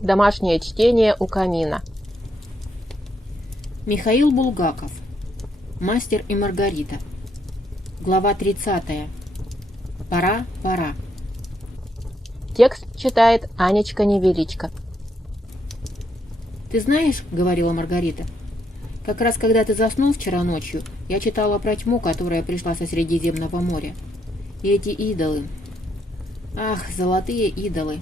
Домашнее чтение у камина. Михаил Булгаков. Мастер и Маргарита. Глава 30. Пора, пора. Текст читает Анечка Невеличко. «Ты знаешь, — говорила Маргарита, — как раз когда ты заснул вчера ночью, я читала про тьму, которая пришла со Средиземного моря. И эти идолы. Ах, золотые идолы.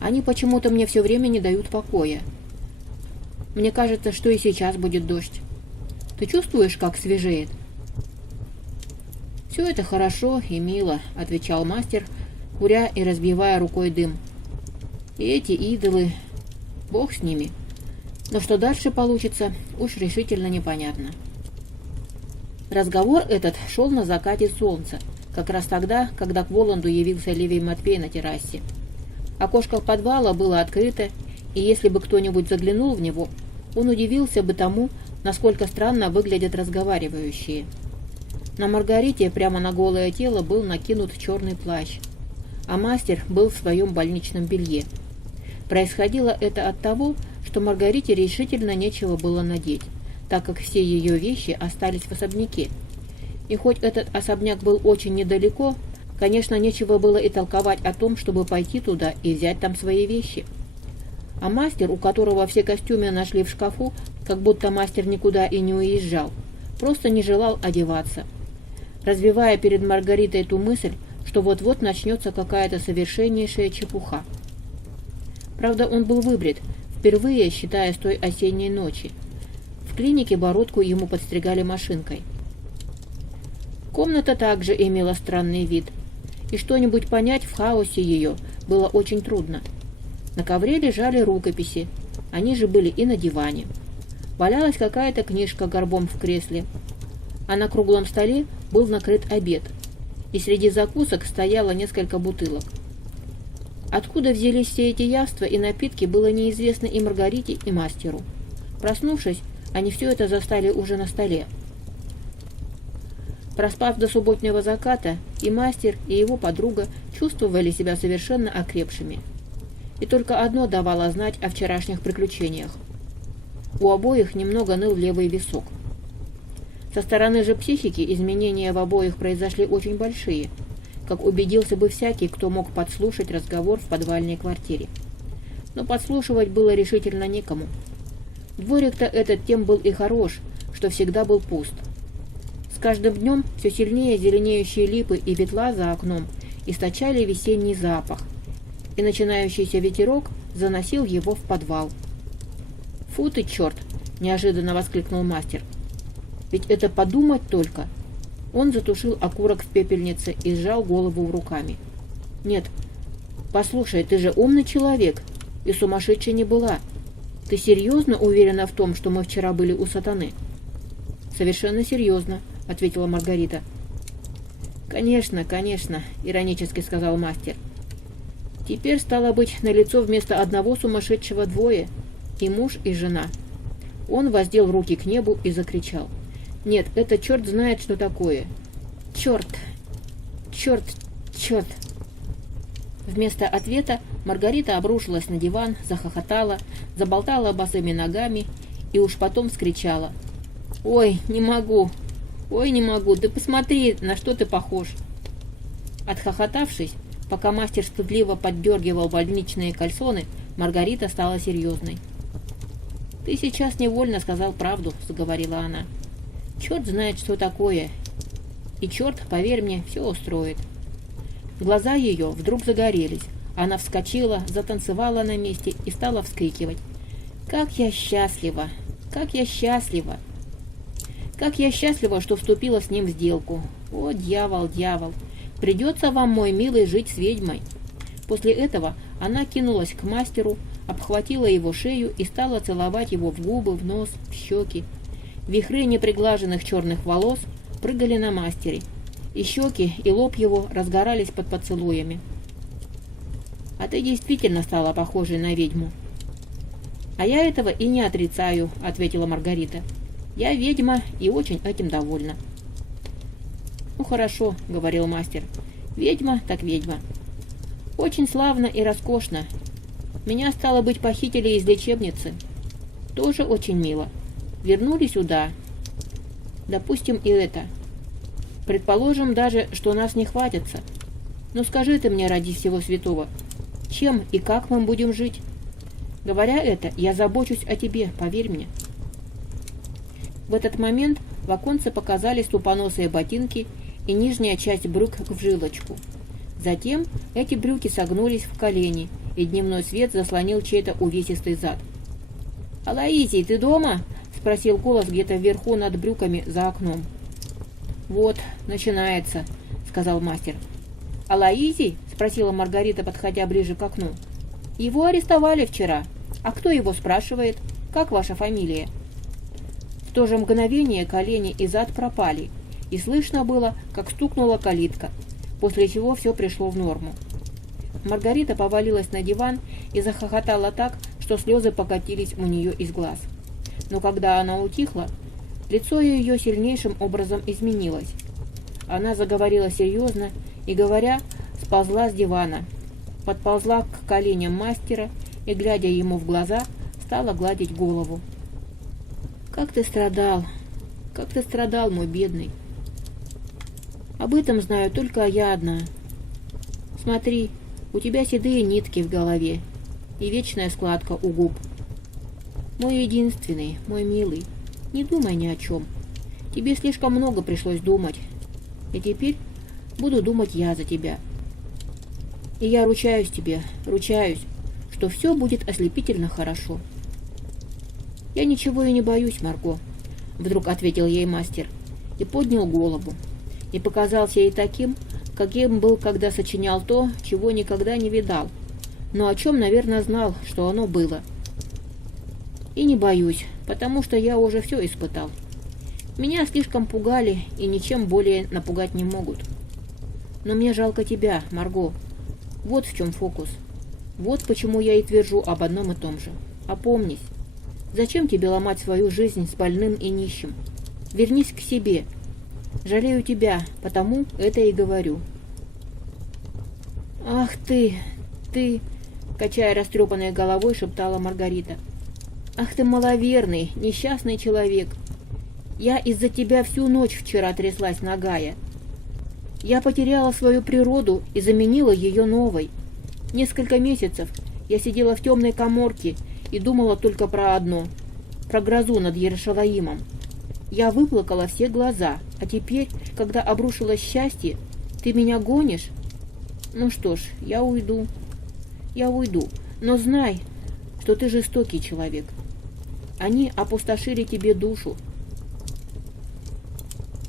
Они почему-то мне все время не дают покоя. Мне кажется, что и сейчас будет дождь. Ты чувствуешь, как свежеет?» «Все это хорошо и мило, — отвечал мастер, куря и разбивая рукой дым. И эти идолы, бог с ними. Но что дальше получится, уж решительно непонятно». Разговор этот шел на закате солнца, как раз тогда, когда к Воланду явился Левий Матвей на террасе. Окошко подвала было открыто, и если бы кто-нибудь заглянул в него, он удивился бы тому, насколько странно выглядят разговаривающие. На Маргарите прямо на голое тело был накинут черный плащ, а мастер был в своем больничном белье. Происходило это от того, что Маргарите решительно нечего было надеть, так как все ее вещи остались в особняке. И хоть этот особняк был очень недалеко, конечно, нечего было и толковать о том, чтобы пойти туда и взять там свои вещи. А мастер, у которого все костюмы нашли в шкафу, как будто мастер никуда и не уезжал, просто не желал одеваться, развивая перед Маргаритой ту мысль, что вот-вот начнется какая-то совершеннейшая чепуха. Правда, он был выбрит, впервые, считая с той осенней ночи. В клинике бородку ему подстригали машинкой. Комната также имела странный вид, и что-нибудь понять в хаосе ее было очень трудно. На ковре лежали рукописи, они же были и на диване. Валялась какая-то книжка горбом в кресле, а на круглом столе был накрыт обед, и среди закусок стояло несколько бутылок. Откуда взялись все эти яства и напитки, было неизвестно и Маргарите, и мастеру. Проснувшись, они все это застали уже на столе. Проспав до субботнего заката, и мастер, и его подруга чувствовали себя совершенно окрепшими. И только одно давало знать о вчерашних приключениях. У обоих немного ныл левый висок. Со стороны же психики изменения в обоих произошли очень большие, как убедился бы всякий, кто мог подслушать разговор в подвальной квартире. Но подслушивать было решительно некому. Дворик-то этот тем был и хорош, что всегда был пуст. С каждым днем все сильнее зеленеющие липы и ветла за окном источали весенний запах, и начинающийся ветерок заносил его в подвал. «Фу ты, черт!» – неожиданно воскликнул мастер. «Ведь это подумать только!» Он затушил окурок в пепельнице и сжал голову руками. «Нет, послушай, ты же умный человек, и сумасшедшей не была. Ты серьезно уверена в том, что мы вчера были у сатаны?» «Совершенно серьезно», — ответила Маргарита. «Конечно, конечно», — иронически сказал мастер. «Теперь, стало быть, налицо вместо одного сумасшедшего двое, и муж, и жена». Он воздел руки к небу и закричал. «Нет, это черт знает, что такое. Черт! Черт! Черт!» Вместо ответа Маргарита обрушилась на диван, захохотала, заболтала босыми ногами и уж потом вскричала. «Ой, не могу! Ой, не могу! Да посмотри, на что ты похож!» Отхохотавшись, пока мастер стыдливо поддергивал больничные кальсоны, Маргарита стала серьезной. «Ты сейчас невольно сказал правду», — заговорила она. «Черт знает, что такое. И черт, поверь мне, все устроит». Глаза ее вдруг загорелись. Она вскочила, затанцевала на месте и стала вскрикивать. «Как я счастлива! Как я счастлива! Как я счастлива, что вступила с ним в сделку! О, дьявол, дьявол! Придется вам, мой милый, жить с ведьмой!» После этого она кинулась к мастеру, обхватила его шею и стала целовать его в губы, в нос, в щеки. Вихры неприглаженных черных волос прыгали на мастере, и щеки, и лоб его разгорались под поцелуями. «А ты действительно стала похожей на ведьму». «А я этого и не отрицаю», — ответила Маргарита. «Я ведьма и очень этим довольна». «Ну хорошо», — говорил мастер. «Ведьма так ведьма. Очень славно и роскошно. Меня, стало быть, похитили из лечебницы. Тоже очень мило. Вернули сюда. Допустим, и это. Предположим даже, что нас не хватится. Но скажи ты мне, ради всего святого, чем и как мы будем жить? Говоря это, я забочусь о тебе, поверь мне. В этот момент в оконце показались тупоносые ботинки и нижняя часть брюк в жилочку. Затем эти брюки согнулись в колени, и дневной свет заслонил чей-то увесистый зад. «Алоизий, ты дома?» — спросил голос где-то вверху над брюками за окном. «Вот, начинается», — сказал мастер. «Алоизий?» — спросила Маргарита, подходя ближе к окну. «Его арестовали вчера. А кто его спрашивает? Как ваша фамилия?» В то же мгновение колени и зад пропали, и слышно было, как стукнула калитка, после чего все пришло в норму. Маргарита повалилась на диван и захохотала так, что слезы покатились у нее из глаз. Но когда она утихла, лицо ее сильнейшим образом изменилось. Она заговорила серьезно и, говоря, сползла с дивана, подползла к коленям мастера и, глядя ему в глаза, стала гладить голову. «Как ты страдал, мой бедный! Об этом знаю только я одна. Смотри, у тебя седые нитки в голове и вечная складка у губ. Мой единственный, мой милый, не думай ни о чем. Тебе слишком много пришлось думать, и теперь буду думать я за тебя. И я ручаюсь тебе, что все будет ослепительно хорошо». «Я ничего и не боюсь, Марго», — вдруг ответил ей мастер, и поднял голову, и показался ей таким, каким был, когда сочинял то, чего никогда не видал, но о чем, наверное, знал, что оно было. «И не боюсь, потому что я уже все испытал. Меня слишком пугали и ничем более напугать не могут. Но мне жалко тебя, Марго. Вот в чем фокус. Вот почему я и твержу об одном и том же. Опомнись. Зачем тебе ломать свою жизнь с больным и нищим? Вернись к себе. Жалею тебя, потому это и говорю». «Ах ты, качая растрепанной головой, шептала Маргарита. «Ах ты маловерный, несчастный человек. Я из-за тебя всю ночь вчера тряслась нагая. Я потеряла свою природу и заменила ее новой. Несколько месяцев я сидела в темной каморке и думала только про одно — про грозу над Иерушалаимом. Я выплакала все глаза, а теперь, когда обрушилось счастье, ты меня гонишь? Ну что ж, я уйду, но знай, что ты жестокий человек. Они опустошили тебе душу».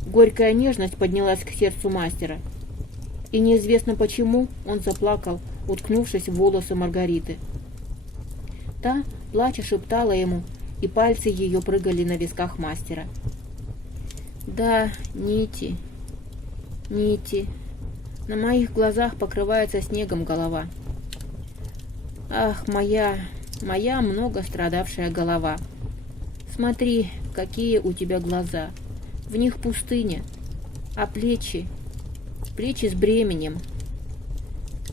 Горькая нежность поднялась к сердцу мастера, и неизвестно почему он заплакал, уткнувшись в волосы Маргариты. Та, плача, шептала ему, и пальцы ее прыгали на висках мастера. «Да, нити. На моих глазах покрывается снегом голова. Ах, моя много страдавшая голова. Смотри, какие у тебя глаза. В них пустыня, а плечи с бременем.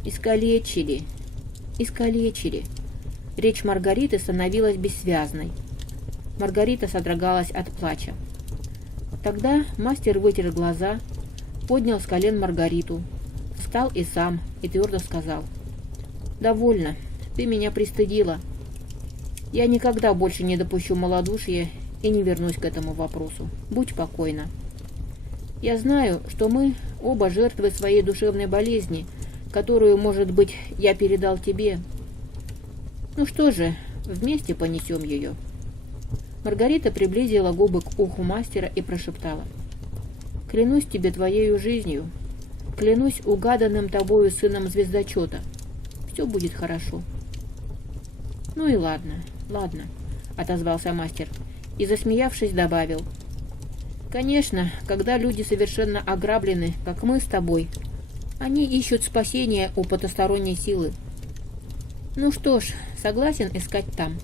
Искалечили. Речь Маргариты становилась бессвязной. Маргарита содрогалась от плача. Тогда мастер вытер глаза, поднял с колен Маргариту, встал и сам, и твердо сказал: «Довольно, ты меня пристыдила. Я никогда больше не допущу малодушия и не вернусь к этому вопросу. Будь покойна. Я знаю, что мы оба жертвы своей душевной болезни, которую, может быть, я передал тебе. Ну что же, вместе понесем ее». Маргарита приблизила губы к уху мастера и прошептала: «Клянусь тебе твоею жизнью, клянусь угаданным тобою сыном звездочета. Все будет хорошо». «Ну и ладно, отозвался мастер и, засмеявшись, добавил: «Конечно, когда люди совершенно ограблены, как мы с тобой, они ищут спасения у потусторонней силы. Ну что ж, согласен искать там».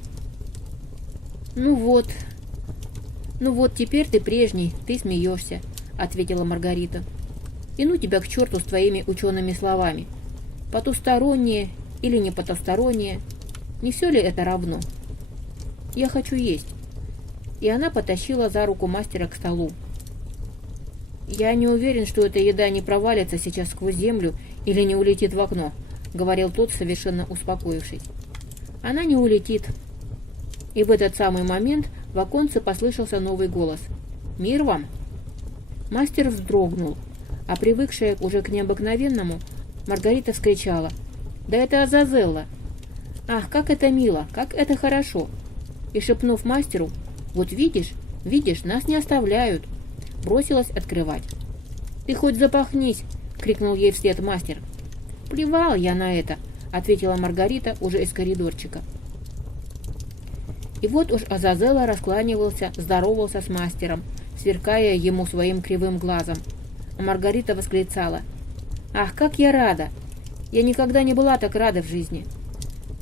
«Ну вот, теперь ты прежний, ты смеешься», — ответила Маргарита. «И ну тебя к черту с твоими учеными словами. Потусторонние или не потусторонние. Не все ли это равно? Я хочу есть. И она потащила за руку мастера к столу. «Я не уверен, что эта еда не провалится сейчас сквозь землю или не улетит в окно», — говорил тот, совершенно успокоившись. «Она не улетит». И в этот самый момент в оконце послышался новый голос. «Мир вам!» Мастер вздрогнул, а привыкшая уже к необыкновенному, Маргарита вскричала: «Да это Азазелла! Ах, как это мило, как это хорошо!» И, шепнув мастеру: «Вот видишь, видишь, нас не оставляют», бросилась открывать. «Ты хоть запахнись!» — крикнул ей вслед мастер. «Плевал я на это!» — ответила Маргарита уже из коридорчика. И вот уж Азазелла раскланивался, здоровался с мастером, сверкая ему своим кривым глазом. А Маргарита восклицала: «Ах, как я рада! Я никогда не была так рада в жизни!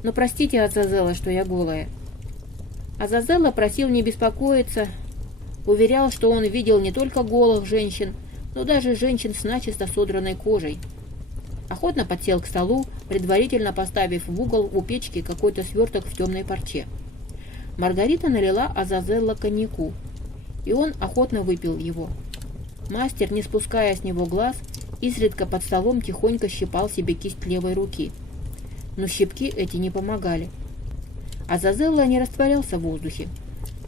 Но простите, Азазелла, что я голая». Азазелла просил не беспокоиться, уверял, что он видел не только голых женщин, но даже женщин с начисто содранной кожей. Охотно подсел к столу, предварительно поставив в угол у печки какой-то сверток в темной парче. Маргарита налила Азазелла коньяку, и он охотно выпил его. Мастер, не спуская с него глаз, изредка под столом тихонько щипал себе кисть левой руки. Но щипки эти не помогали. Азазелла не растворялся в воздухе.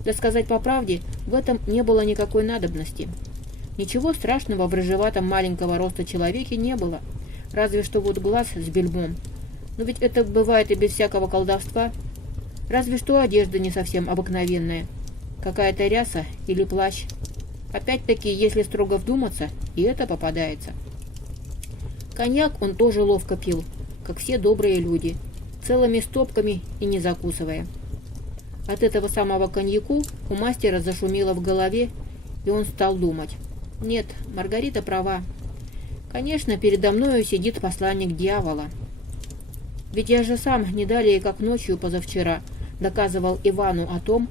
Да сказать по правде, в этом не было никакой надобности. Ничего страшного в рыжеватом маленького роста человеке не было, разве что вот глаз с бельмом. Но ведь это бывает и без всякого колдовства. Разве что одежда не совсем обыкновенная. Какая-то ряса или плащ. Опять-таки, если строго вдуматься, и это попадается. Коньяк он тоже ловко пил, как все добрые люди, целыми стопками и не закусывая. От этого самого коньяку у мастера зашумело в голове, и он стал думать: нет, Маргарита права. Конечно, передо мною сидит посланник дьявола. Ведь я же сам не далее, как ночью позавчера, доказывал Ивану о том,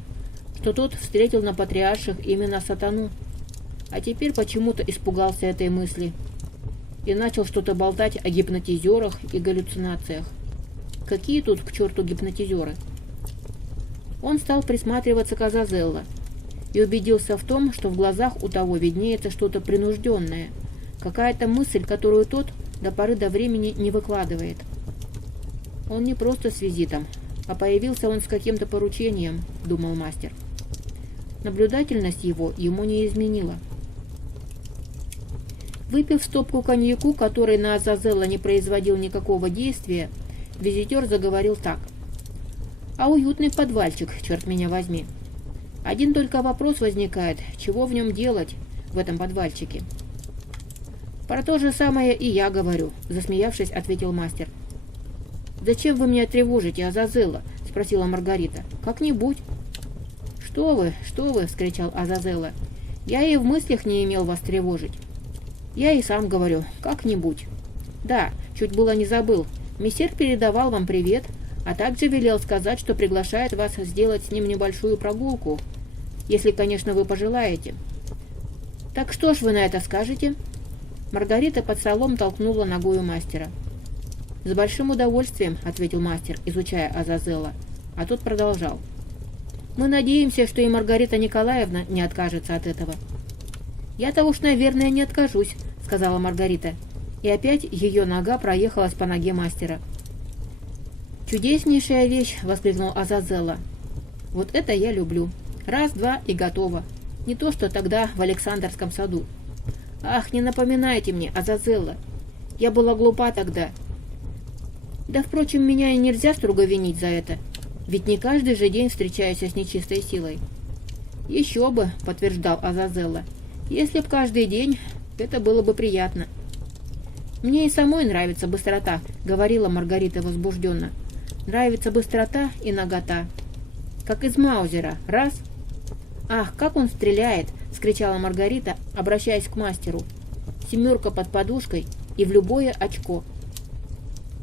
что тот встретил на патриарших именно сатану, а теперь почему-то испугался этой мысли и начал что-то болтать о гипнотизерах и галлюцинациях. Какие тут к черту гипнотизеры? Он стал присматриваться к Азазелло и убедился в том, что в глазах у того виднеется что-то принужденное, какая-то мысль, которую тот до поры до времени не выкладывает. Он не просто с визитом, а появился он с каким-то поручением, думал мастер. Наблюдательность его ему не изменила. Выпив стопку коньяку, который на Азазелло не производил никакого действия, визитер заговорил так: «А уютный подвальчик, черт меня возьми. Один только вопрос возникает, чего в нем делать, в этом подвальчике?» «Про то же самое и я говорю», — засмеявшись, ответил мастер. «Зачем вы меня тревожите, Азазелло?» — спросила Маргарита. «Как-нибудь». Что вы!» — вскричал Азазелло. «Я и в мыслях не имел вас тревожить. Я и сам говорю, как-нибудь. Да, чуть было не забыл. Мессир передавал вам привет, а также велел сказать, что приглашает вас сделать с ним небольшую прогулку, если, конечно, вы пожелаете. Так что ж вы на это скажете?» Маргарита под столом толкнула ногою мастера. «С большим удовольствием», — ответил мастер, изучая Азазелло, а тот продолжал. «Мы надеемся, что и Маргарита Николаевна не откажется от этого». «Я-то уж, наверное, не откажусь», — сказала Маргарита, и опять ее нога проехалась по ноге мастера. «Чудеснейшая вещь!» — воскликнул Азазелло. «Вот это я люблю. Раз, два и готово. Не то, что тогда в Александрском саду. Ах, не напоминайте мне, Азазелло. Я была глупа тогда. Да, впрочем, меня и нельзя строго винить за это. Ведь не каждый же день встречаюсь с нечистой силой». «Еще бы», — подтверждал Азазелло. «Если б каждый день, это было бы приятно». «Мне и самой нравится быстрота», — говорила Маргарита возбужденно. «Нравится быстрота и нагота. Как из Маузера. Раз». «Ах, как он стреляет!» — скричала Маргарита, обращаясь к мастеру. «Семерка под подушкой и в любое очко».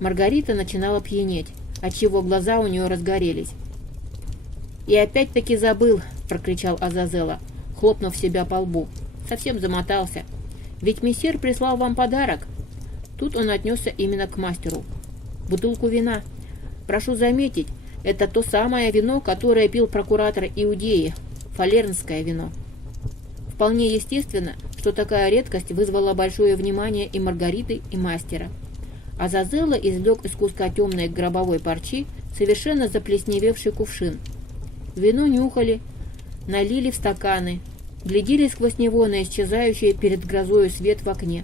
Маргарита начинала пьянеть, отчего глаза у нее разгорелись. «И опять-таки забыл!» — прокричал Азазелло, хлопнув себя по лбу. «Совсем замотался. Ведь мессир прислал вам подарок». Тут он отнесся именно к мастеру. «Бутылку вина. Прошу заметить, Это то самое вино, которое пил прокуратор Иудеи, фалернское вино. Вполне естественно, что такая редкость вызвала большое внимание и Маргариты, и мастера. Азазелло извлек из куска темной гробовой парчи совершенно заплесневевший кувшин. Вино нюхали, налили в стаканы, глядели сквозь него на исчезающий перед грозою свет в окне.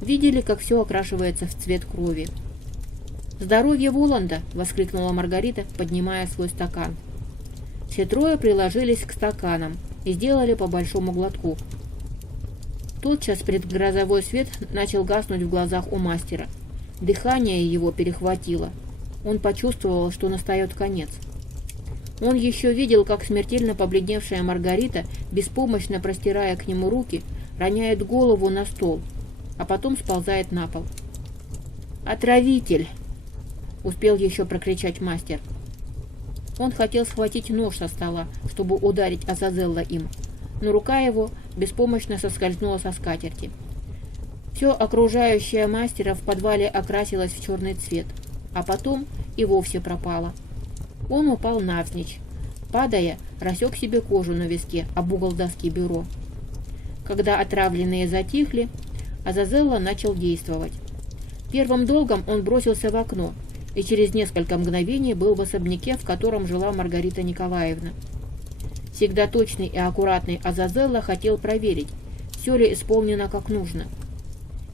Видели, как все окрашивается в цвет крови. «Здоровье Воланда!» — воскликнула Маргарита, поднимая свой стакан. Все трое приложились к стаканам и сделали по большому глотку. Тотчас предгрозовой свет начал гаснуть в глазах у мастера. Дыхание его перехватило. Он почувствовал, что настает конец. Он еще видел, как смертельно побледневшая Маргарита, беспомощно простирая к нему руки, роняет голову на стол, а потом сползает на пол. «Отравитель!» — успел еще прокричать мастер. Он хотел схватить нож со стола, чтобы ударить Азазелло им, но рука его беспомощно соскользнула со скатерти. Все окружающее мастера в подвале окрасилось в черный цвет, а потом и вовсе пропало. Он упал навзничь, падая, рассек себе кожу на виске об угол доски бюро. Когда отравленные затихли, Азазелло начал действовать. Первым долгом он бросился в окно и через несколько мгновений был в особняке, в котором жила Маргарита Николаевна. Всегда точный и аккуратный Азазелло хотел проверить, все ли исполнено как нужно.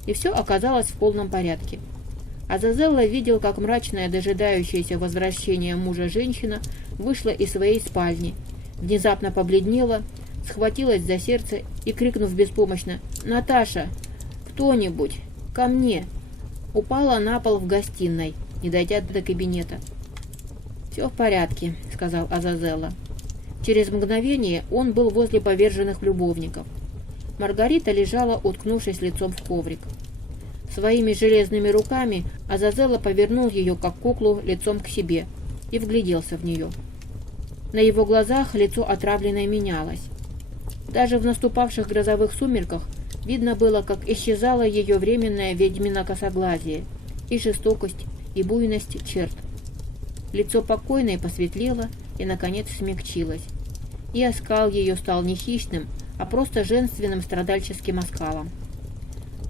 И все оказалось в полном порядке. Азазелло видел, как мрачная, дожидающаяся возвращения мужа женщина вышла из своей спальни, внезапно побледнела, схватилась за сердце и, крикнув беспомощно «Наташа! Кто-нибудь! Ко мне!» упала на пол в гостиной, не дойдя до кабинета. «Все в порядке», — сказал Азазелло. Через мгновение он был возле поверженных любовников. Маргарита лежала, уткнувшись лицом в коврик. Своими железными руками Азазелло повернул ее, как куклу, лицом к себе и вгляделся в нее. На его глазах лицо отравленное менялось. Даже в наступавших грозовых сумерках видно было, как исчезало ее временное ведьмино косоглазие, и жестокость, и буйность черт. Лицо покойной посветлело и, наконец, смягчилось, и оскал ее стал не хищным, а просто женственным страдальческим оскалом.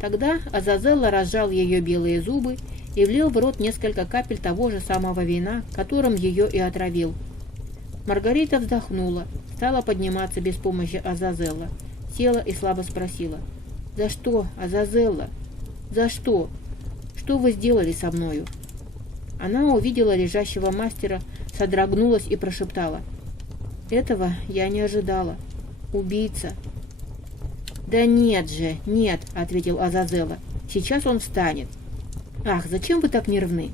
Тогда Азазелло разжал ее белые зубы и влил в рот несколько капель того же самого вина, которым ее и отравил. Маргарита вздохнула, стала подниматься без помощи Азазелло, села и слабо спросила: «За что, Азазелло? За что? Что вы сделали со мною?» Она увидела лежащего мастера, содрогнулась и прошептала: «Этого я не ожидала. Убийца». «Да нет же, нет», — ответил Азазелло. «Сейчас он встанет». «Ах, зачем вы так нервны?»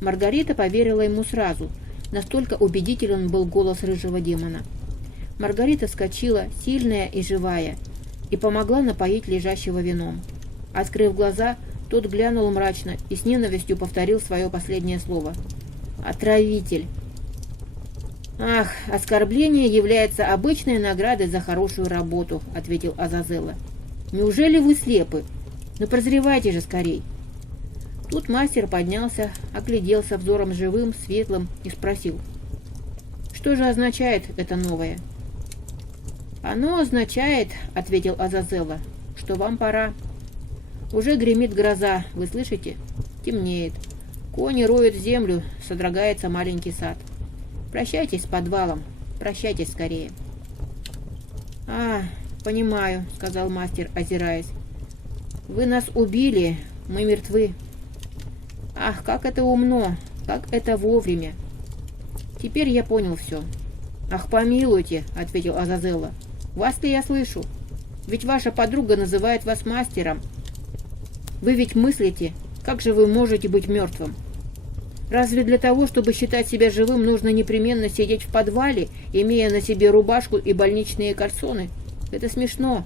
Маргарита поверила ему сразу. Настолько убедителен был голос рыжего демона. Маргарита вскочила, сильная и живая, и помогла напоить лежащего вином. Открыв глаза, тот глянул мрачно и с ненавистью повторил свое последнее слово: «Отравитель». «Ах, оскорбление является обычной наградой за хорошую работу», — ответил Азазелло. «Неужели вы слепы? Ну прозревайте же скорей». Тут мастер поднялся, огляделся взором живым, светлым и спросил: «Что же означает это новое?» «Оно означает, — ответил Азазелло, — что вам пора. Уже гремит гроза, вы слышите? Темнеет. Кони роют землю, содрогается маленький сад. Прощайтесь с подвалом, прощайтесь скорее». «А, понимаю, — сказал мастер, озираясь. — Вы нас убили, мы мертвы. Ах, как это умно, как это вовремя. Теперь я понял все». «Ах, помилуйте, — ответил Азазелло, — вас-то я слышу. Ведь ваша подруга называет вас мастером. Вы ведь мыслите, как же вы можете быть мертвым? Разве для того, чтобы считать себя живым, нужно непременно сидеть в подвале, имея на себе рубашку и больничные кальсоны? Это смешно».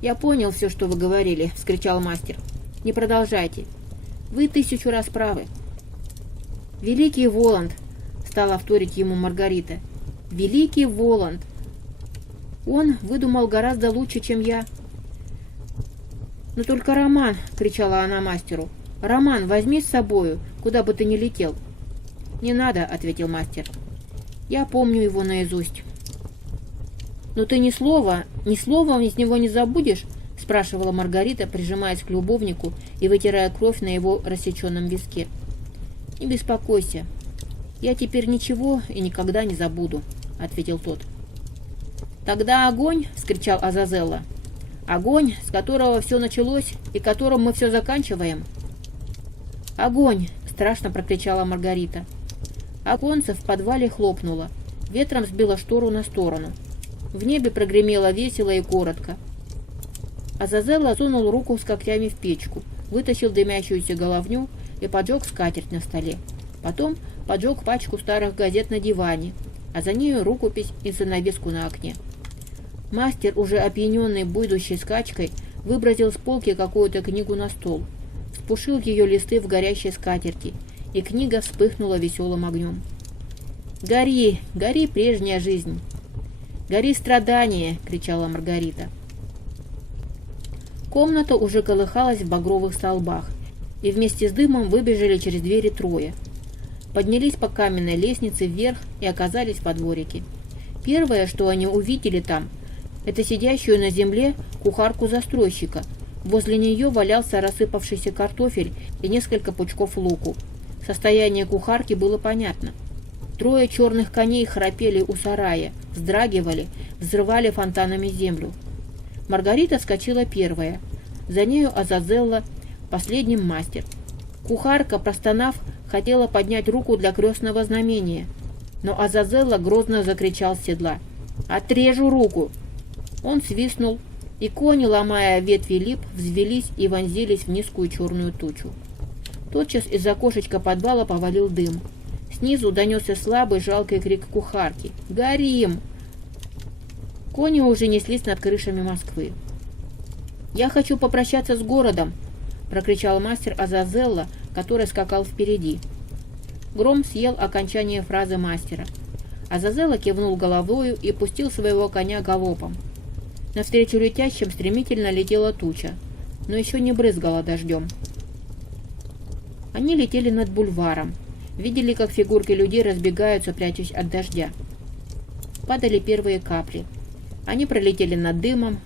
«Я понял все, что вы говорили, — вскричал мастер. — Не продолжайте. Вы 1000 раз правы». «Великий Воланд, — стала вторить ему Маргарита, — великий Воланд. Он выдумал гораздо лучше, чем я». «Но только Роман, — кричала она мастеру, — Роман, возьми с собою, куда бы ты ни летел. «Не надо», — ответил мастер. «Я помню его наизусть». «Но ты ни слова из него не забудешь?» — спрашивала Маргарита, прижимаясь к любовнику и вытирая кровь на его рассеченном виске. «Не беспокойся, я теперь ничего и никогда не забуду», — ответил тот. «Тогда огонь!» — вскричал Азазелло. «Огонь, с которого все началось и которым мы все заканчиваем!» «Огонь!» — страшно прокричала Маргарита. Оконце в подвале хлопнуло, ветром сбило штору на сторону. В небе прогремело весело и коротко. Азазелло сунул руку с когтями в печку, вытащил дымящуюся головню и поджег скатерть на столе. Потом поджег пачку старых газет на диване, а за нею рукопись и занавеску на окне. Мастер, уже опьяненный будущей скачкой, выбросил с полки какую-то книгу на стол, спушил ее листы в горящей скатерти, и книга вспыхнула веселым огнем. «Гори, гори, прежняя жизнь! Гори, страдание!» — кричала Маргарита. Комната уже колыхалась в багровых столбах, и вместе с дымом выбежали через двери трое. Поднялись по каменной лестнице вверх и оказались во дворике. Первое, что они увидели там, это сидящую на земле кухарку застройщика. Возле нее валялся рассыпавшийся картофель и несколько пучков луку. Состояние кухарки было понятно. Трое черных коней храпели у сарая, вздрагивали, взрывали фонтанами землю. Маргарита скочила первая. За нею Азазелло, последним мастер. Кухарка, простонав, хотела поднять руку для крестного знамения, но Азазелло грозно закричал с седла: «Отрежу руку!» Он свистнул, и кони, ломая ветви лип, взвелись и вонзились в низкую черную тучу. Тотчас из окошечка подвала повалил дым. Снизу донесся слабый жалкий крик кухарки: «Горим!» Кони уже неслись над крышами Москвы. «Я хочу попрощаться с городом!» — прокричал мастер Азазелло, который скакал впереди. Гром съел окончание фразы мастера. Азазелло кивнул головою и пустил своего коня галопом. Навстречу летящим стремительно летела туча, но еще не брызгала дождем. Они летели над бульваром, видели, как фигурки людей разбегаются, прячась от дождя. Падали первые капли. Они пролетели над дымом,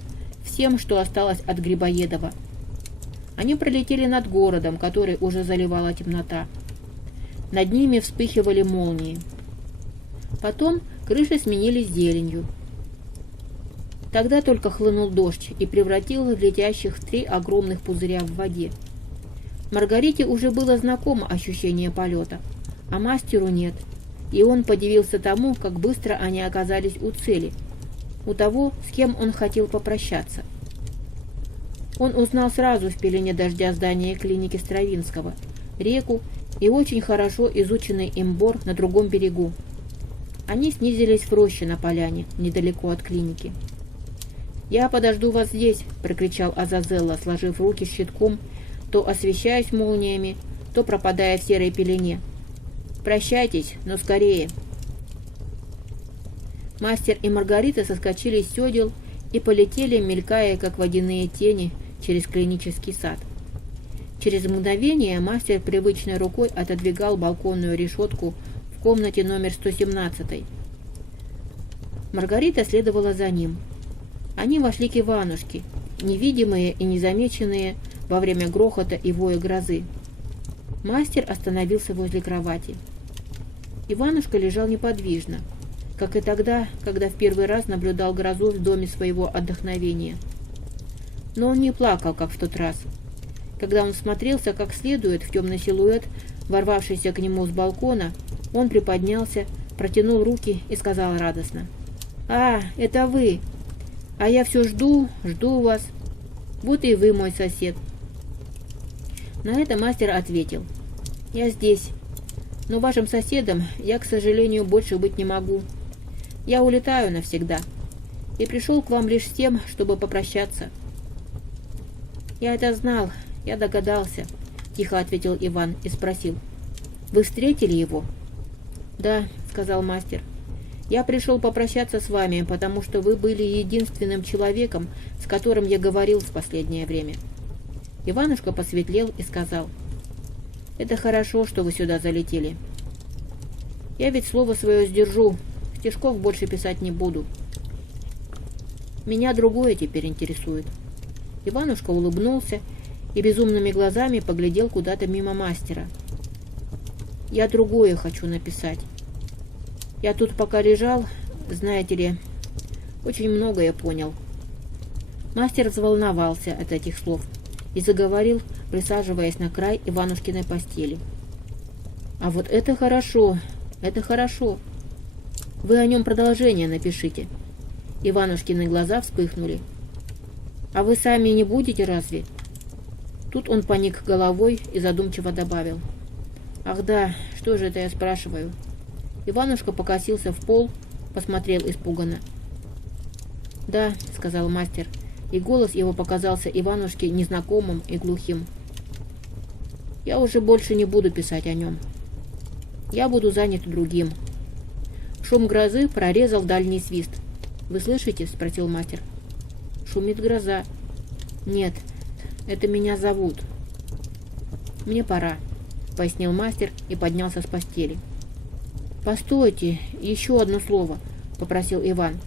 всем, что осталось от Грибоедова. Они пролетели над городом, который уже заливала темнота. Над ними вспыхивали молнии. Потом крыши сменились зеленью. Тогда только хлынул дождь и превратил летящих в 3 огромных пузыря в воде. Маргарите уже было знакомо ощущение полета, а мастеру нет, и он подивился тому, как быстро они оказались у цели, у того, с кем он хотел попрощаться. Он узнал сразу в пелене дождя здание клиники Стравинского, реку и очень хорошо изученный им бор на другом берегу. Они снизились в роще на поляне, недалеко от клиники. «Я подожду вас здесь!» — прокричал Азазелло, сложив руки щитком, то освещаясь молниями, то пропадая в серой пелене. «Прощайтесь, но скорее!» Мастер и Маргарита соскочили с седел и полетели, мелькая, как водяные тени, через клинический сад. Через мгновение мастер привычной рукой отодвигал балконную решетку в комнате номер 117. Маргарита следовала за ним. Они вошли к Иванушке, невидимые и незамеченные во время грохота и воя грозы. Мастер остановился возле кровати. Иванушка лежал неподвижно, как и тогда, когда в первый раз наблюдал грозу в доме своего отдохновения. Но он не плакал, как в тот раз. Когда он смотрелся как следует в темный силуэт, ворвавшийся к нему с балкона, он приподнялся, протянул руки и сказал радостно: «А, это вы! А я все жду вас. Вот и вы, мой сосед». На это мастер ответил: «Я здесь, но вашим соседом я, к сожалению, больше быть не могу. Я улетаю навсегда и пришел к вам лишь с тем, чтобы попрощаться». «Я это знал, я догадался», — тихо ответил Иван и спросил: «Вы встретили его?» «Да», — сказал мастер. «Я пришел попрощаться с вами, потому что вы были единственным человеком, с которым я говорил в последнее время». Иванушка посветлел и сказал: «Это хорошо, что вы сюда залетели». Я ведь слово свое сдержу, стишков больше писать не буду. Меня другое теперь интересует». Иванушка улыбнулся и безумными глазами поглядел куда-то мимо мастера. «Я другое хочу написать. Я тут пока лежал, знаете ли, очень многое понял». Мастер взволновался от этих слов и заговорил, присаживаясь на край Иванушкиной постели. «А вот это хорошо, это хорошо. Вы о нем продолжение напишите». Иванушкины глаза вспыхнули. «А вы сами не будете, разве?» Тут он поник головой и задумчиво добавил: «Ах да, что же это я спрашиваю?» Иванушка покосился в пол, посмотрел испуганно. «Да», — сказал мастер, и голос его показался Иванушке незнакомым и глухим. «Я уже больше не буду писать о нем. Я буду занят другим». Шум грозы прорезал дальний свист. «Вы слышите?» — спросил мастер. «Шумит гроза». «Нет, это меня зовут». «Мне пора», — пояснил мастер и поднялся с постели. «Постойте, еще одно слово», — попросил Иван.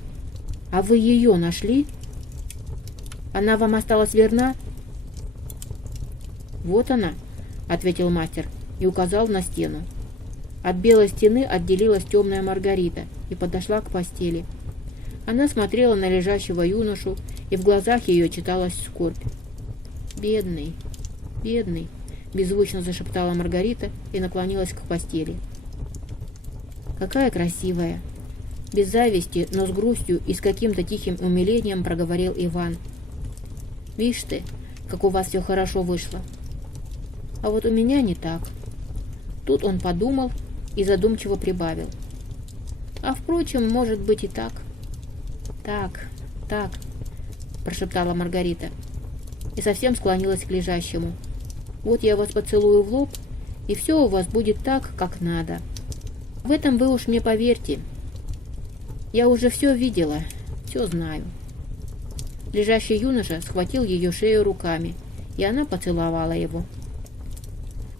«А вы ее нашли? Она вам осталась верна?» «Вот она», — ответил мастер и указал на стену. От белой стены отделилась темная Маргарита и подошла к постели. Она смотрела на лежащего юношу, и в глазах ее читалась скорбь. «Бедный, бедный», — беззвучно зашептала Маргарита и наклонилась к постели. «Какая красивая!» Без зависти, но с грустью и с каким-то тихим умилением проговорил Иван. «Вишь ты, как у вас все хорошо вышло. А вот у меня не так». Тут он подумал и задумчиво прибавил: «А впрочем, может быть и так». «Так», — прошептала Маргарита и совсем склонилась к лежащему. «Вот я вас поцелую в лоб, и все у вас будет так, как надо. В этом вы уж мне поверьте. Я уже все видела, все знаю». Лежащий юноша схватил ее шею руками, и она поцеловала его.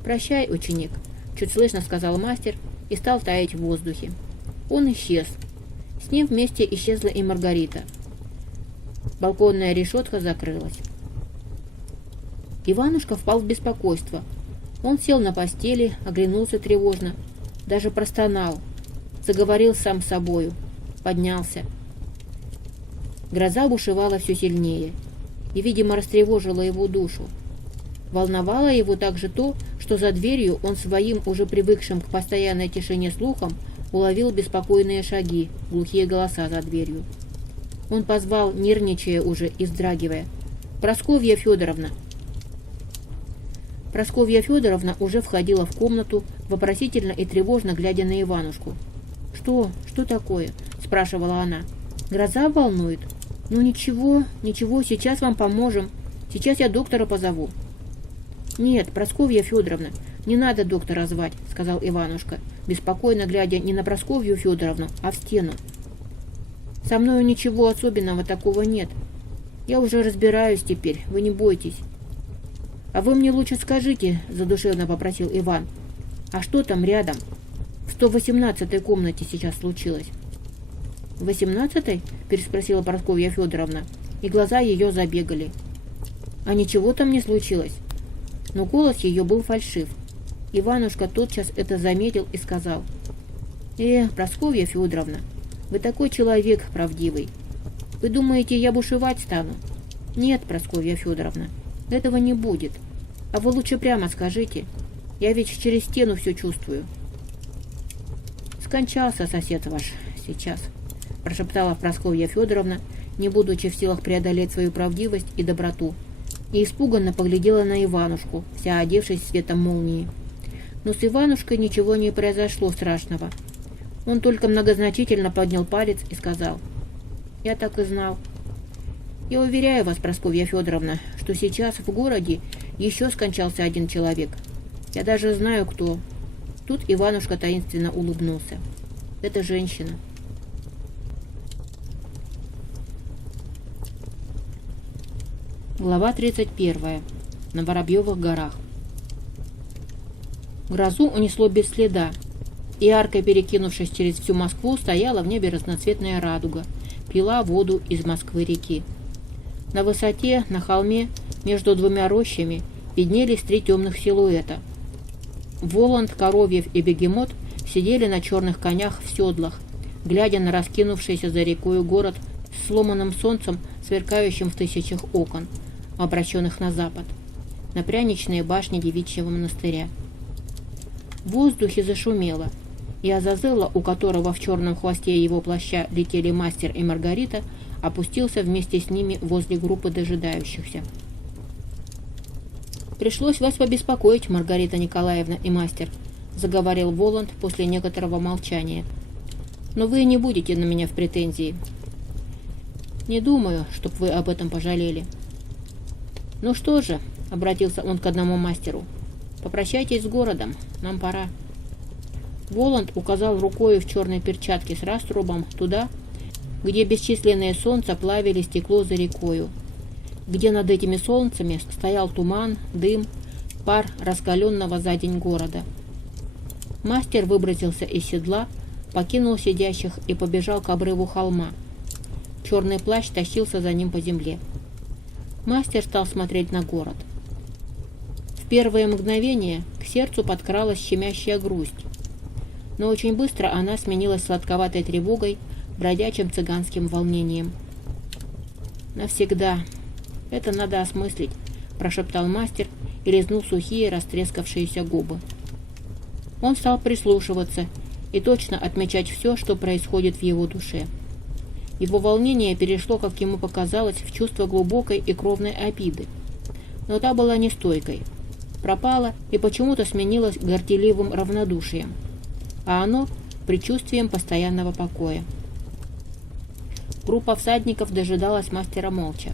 «Прощай, ученик», — чуть слышно сказал мастер и стал таять в воздухе. Он исчез. С ним вместе исчезла и Маргарита. Балконная решетка закрылась. Иванушка впал в беспокойство. Он сел на постели, оглянулся тревожно, даже простонал, заговорил сам с собою, поднялся. Гроза бушевала все сильнее и, видимо, растревожила его душу. Волновало его также то, что за дверью он своим уже привыкшим к постоянной тишине слухом уловил беспокойные шаги, глухие голоса за дверью. Он позвал, нервничая уже и вздрагивая: «Прасковья Федоровна!» Прасковья Федоровна уже входила в комнату, вопросительно и тревожно глядя на Иванушку. «Что? Что такое?» – спрашивала она. «Гроза волнует? Ну ничего, ничего, сейчас вам поможем. Сейчас я доктора позову». «Нет, Прасковья Федоровна, не надо доктора звать», – сказал Иванушка, беспокойно глядя не на Прасковью Федоровну, а в стену. «Со мною ничего особенного такого нет. Я уже разбираюсь теперь, вы не бойтесь». «А вы мне лучше скажите», – задушевно попросил Иван, – «а что там рядом? В 118-й комнате сейчас случилось». «В 18-й?» – переспросила Прасковья Федоровна, и глаза ее забегали. «А ничего там не случилось?» Но голос ее был фальшив. Иванушка тотчас это заметил и сказал: Прасковья Федоровна, вы такой человек правдивый. Вы думаете, я бушевать стану? Нет, Прасковья Федоровна, этого не будет. А вы лучше прямо скажите. Я ведь через стену все чувствую». «Скончался сосед ваш сейчас», – прошептала Прасковья Федоровна, не будучи в силах преодолеть свою правдивость и доброту, и испуганно поглядела на Иванушку, вся одевшись светом молнии. Но с Иванушкой ничего не произошло страшного. Он только многозначительно поднял палец и сказал: «Я так и знал. Я уверяю вас, Прасковья Федоровна, что сейчас в городе еще скончался один человек. Я даже знаю, кто». Тут Иванушка таинственно улыбнулся. «Это женщина». Глава 31. На Воробьевых горах. Грозу унесло без следа. и аркой перекинувшись через всю Москву, стояла в небе разноцветная радуга, пила воду из Москвы-реки. На высоте, на холме, между двумя рощами виднелись три темных силуэта. Воланд, Коровьев и Бегемот сидели на черных конях в седлах, глядя на раскинувшийся за рекою город с сломанным солнцем, сверкающим в тысячах окон, обращенных на запад, на пряничные башни девичьего монастыря. В воздухе зашумело, и Азазелла, у которого в черном хвосте его плаща летели мастер и Маргарита, опустился вместе с ними возле группы дожидающихся. «Пришлось вас побеспокоить, Маргарита Николаевна и мастер», — заговорил Воланд после некоторого молчания. «Но вы не будете на меня в претензии. Не думаю, чтоб вы об этом пожалели». «Ну что же», — обратился он к одному мастеру, — «попрощайтесь с городом, нам пора». Воланд указал рукой в черной перчатке с раструбом туда, где бесчисленные солнца плавили стекло за рекою, где над этими солнцами стоял туман, дым, пар раскаленного за день города. Мастер выбросился из седла, покинул сидящих и побежал к обрыву холма. Черный плащ тащился за ним по земле. Мастер стал смотреть на город. В первые мгновения к сердцу подкралась щемящая грусть, но очень быстро она сменилась сладковатой тревогой, бродячим цыганским волнением. «Навсегда. Это надо осмыслить», – прошептал мастер и лизнул сухие растрескавшиеся губы. Он стал прислушиваться и точно отмечать все, что происходит в его душе. Его волнение перешло, как ему показалось, в чувство глубокой и кровной обиды. Но та была нестойкой. Пропала и почему-то сменилась горделивым равнодушием, а оно – предчувствием постоянного покоя. Группа всадников дожидалась мастера молча.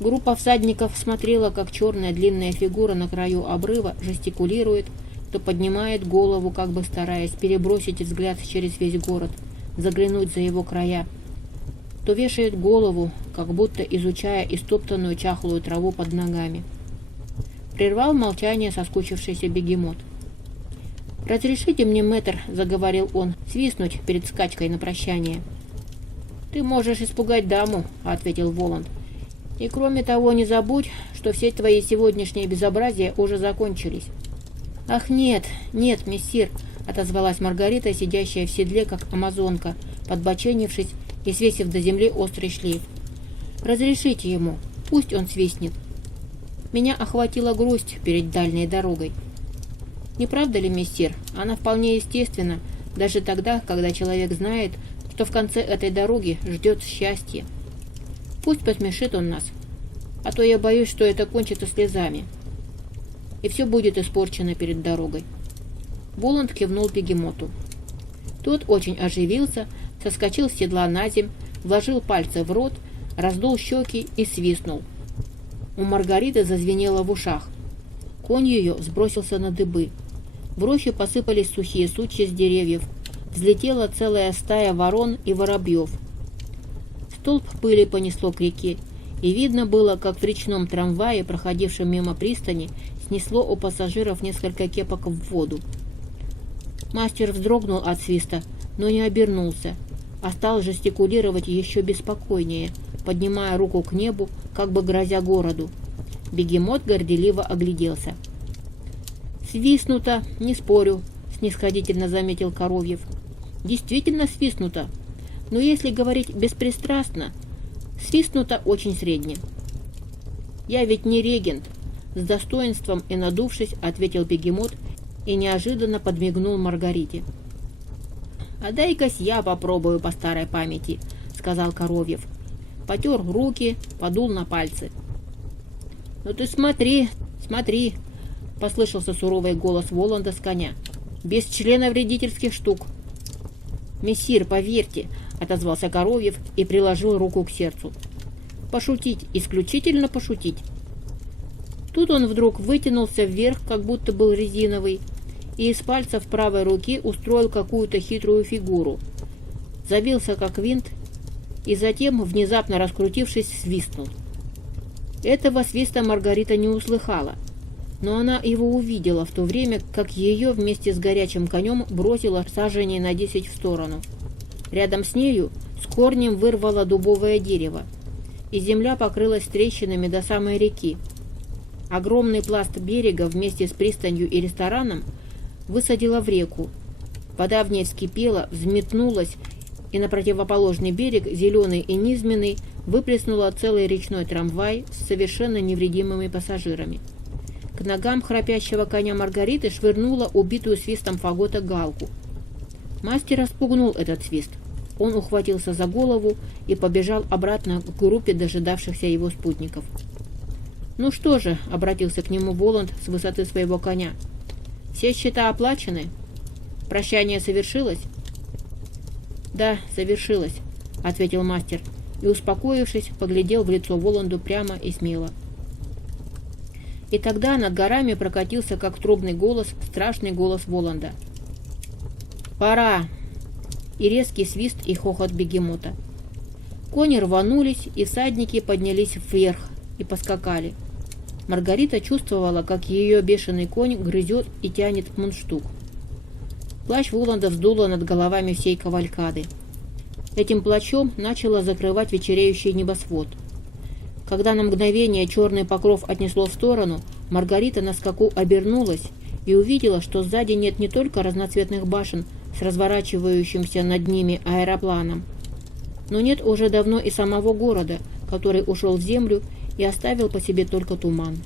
Группа всадников смотрела, как черная длинная фигура на краю обрыва жестикулирует, то поднимает голову, как бы стараясь перебросить взгляд через весь город, заглянуть за его края, то вешает голову, как будто изучая истоптанную чахлую траву под ногами. Прервал молчание соскучившийся Бегемот. «Разрешите мне, мэтр, — заговорил он, — свистнуть перед скачкой на прощание». «Ты можешь испугать даму, — ответил Воланд. — И кроме того, не забудь, что все твои сегодняшние безобразия уже закончились». «Ах, нет, нет, мессир, — отозвалась Маргарита, сидящая в седле, как амазонка, подбоченившись и свесив до земли острый шлейф. «Разрешите ему, пусть он свистнет». Меня охватила грусть перед дальней дорогой. Не правда ли, мессир, она вполне естественна, даже тогда, когда человек знает, что в конце этой дороги ждет счастье. Пусть посмешит он нас, а то я боюсь, что это кончится слезами, и все будет испорчено перед дорогой. Воланд кивнул Бегемоту. Тот очень оживился, соскочил с седла на земь, вложил пальцы в рот, раздул щеки и свистнул. У Маргариты зазвенело в ушах. Конь ее сбросился на дыбы. В роще посыпались сухие сучья с деревьев. Взлетела целая стая ворон и воробьев. Столб пыли понесло к реке, и видно было, как в речном трамвае, проходившем мимо пристани, снесло у пассажиров несколько кепок в воду. Мастер вздрогнул от свиста, но не обернулся, а стал жестикулировать еще беспокойнее, поднимая руку к небу, как бы грозя городу. Бегемот горделиво огляделся. «Свистнуто, не спорю», — снисходительно заметил Коровьев. «Действительно свистнуто, но если говорить беспристрастно, свистнуто очень средне». «Я ведь не регент», — с достоинством и надувшись, ответил Бегемот и неожиданно подмигнул Маргарите. «А дай-кась я попробую по старой памяти», — сказал Коровьев. Потер руки, подул на пальцы. «Ну ты смотри, смотри», — послышался суровый голос Воланда с коня. «Без члена вредительских штук». «Мессир, поверьте», — отозвался Коровьев и приложил руку к сердцу. «Пошутить, исключительно пошутить». Тут он вдруг вытянулся вверх, как будто был резиновый, и из пальцев правой руки устроил какую-то хитрую фигуру. Забился, как винт, и затем, внезапно раскрутившись, свистнул. Этого свиста Маргарита не услыхала. но она его увидела в то время, как ее вместе с горячим конем бросила саженей на 10 в сторону. Рядом с нею с корнем вырвало дубовое дерево, и земля покрылась трещинами до самой реки. Огромный пласт берега вместе с пристанью и рестораном высадила в реку. Вода в ней вскипела, взметнулась, и на противоположный берег, зеленый и низменный, выплеснула целый речной трамвай с совершенно невредимыми пассажирами. К ногам храпящего коня Маргариты швырнула убитую свистом фагота галку. Мастер распугнул этот свист. Он ухватился за голову и побежал обратно к группе дожидавшихся его спутников. «Ну что же», — обратился к нему Воланд с высоты своего коня, — «все счета оплачены? Прощание совершилось?» «Да, совершилось», — ответил мастер, и, успокоившись, поглядел в лицо Воланду прямо и смело. И тогда над горами прокатился, как трубный голос, страшный голос Воланда. «Пора!» И резкий свист и хохот бегемота. Кони рванулись, и всадники поднялись вверх и поскакали. Маргарита чувствовала, как ее бешеный конь грызет и тянет мундштук. Плащ Воланда вздуло над головами всей кавалькады. Этим плащом начало закрывать вечереющий небосвод. Когда на мгновение черный покров отнесло в сторону, Маргарита на скаку обернулась и увидела, что сзади нет не только разноцветных башен с разворачивающимся над ними аэропланом, но нет уже давно и самого города, который ушел в землю и оставил по себе только туман.